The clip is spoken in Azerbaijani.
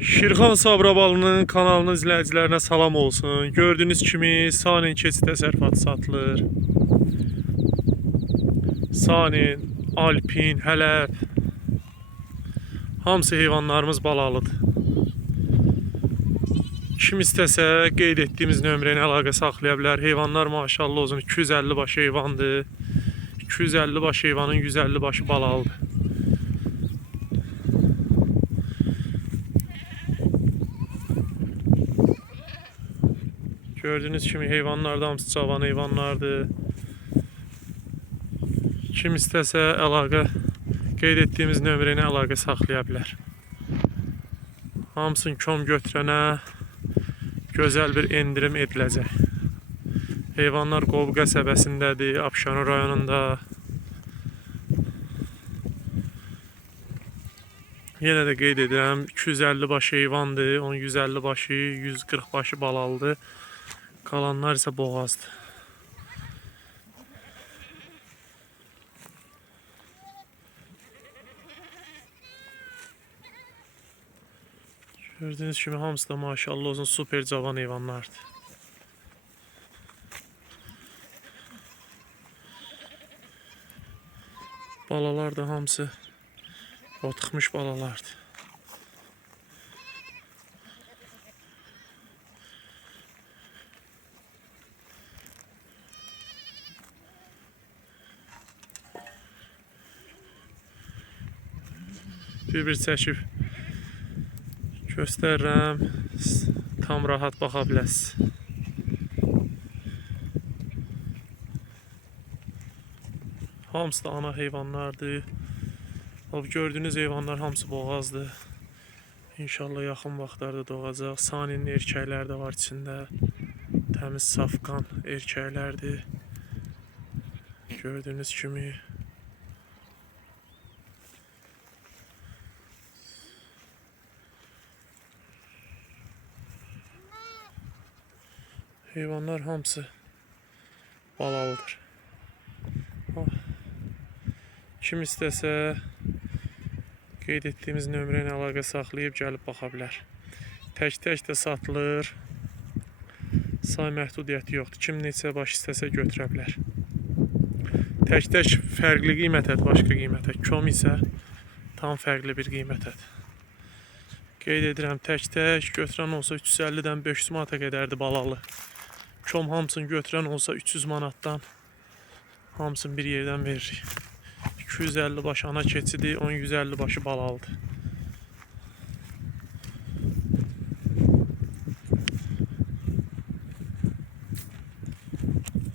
Şirxan Sabrabalı'nın kanalının izləyicilərinə salam olsun. Gördüğünüz kimi Sanin keçid təsərrüfatı satılır. Sanin, Alpin, Hələb. Hamısı heyvanlarımız balalıdır. Kim istəsə qeyd etdiyimiz nömrə ilə əlaqə saxlaya bilər. Heyvanlar maşallah olsun 250 baş heyvandır. 250 baş heyvanın 150 başı balalıdır. Gördüğünüz kimi heyvanlar da hamısı cavan heyvanlardır. Kim istəsə əlaqə qeyd etdiyimiz nömrə ilə əlaqə saxlaya bilər. Hamısını kom götürənə gözəl bir endirim ediləcək. Heyvanlar Qobu qəsəbəsindədir, Abşeron rayonunda. Yenə də qeyd edirəm, 250 başı heyvandır, onun 150 başı, 140 başı balalıdır. Qalanlar isə boğazdır. Gördüğünüz kimi hamısı da maşallah olsun super cavan heyvanlardır. Balalar da hamısı otuxmuş balalardır. Bir çəkib göstərirəm. Tam rahat baxa biləsiniz. Hamısı da ana heyvanlardır. Gördüğünüz heyvanlar hamısı boğazdır. İnşallah yaxın vaxtlarda doğacaq. Saninin erkəkləri də var içində. Təmiz safqan erkəklərdir. Gördüğünüz kimi. Heyvanlar hamısı balalıdır. Kim istəsə qeyd etdiyimiz nömrə ilə əlaqə saxlayıb gəlib baxa bilər. Tək-tək də satılır. Say məhdudiyyəti yoxdur. Kim neçə baş istəsə götürə bilər. Tək-tək fərqli qiymətədir, başqa qiymətə. Kom isə tam fərqli bir qiymətədir. Qeyd edirəm, tək-tək götürən olsa 350-dən 500 manata qədərdir balalı. Kom hamısını götürən olsa 300 manatdan hamısını bir yerdən veririk. 250 baş ana keçidi, 150 başı balalıdır.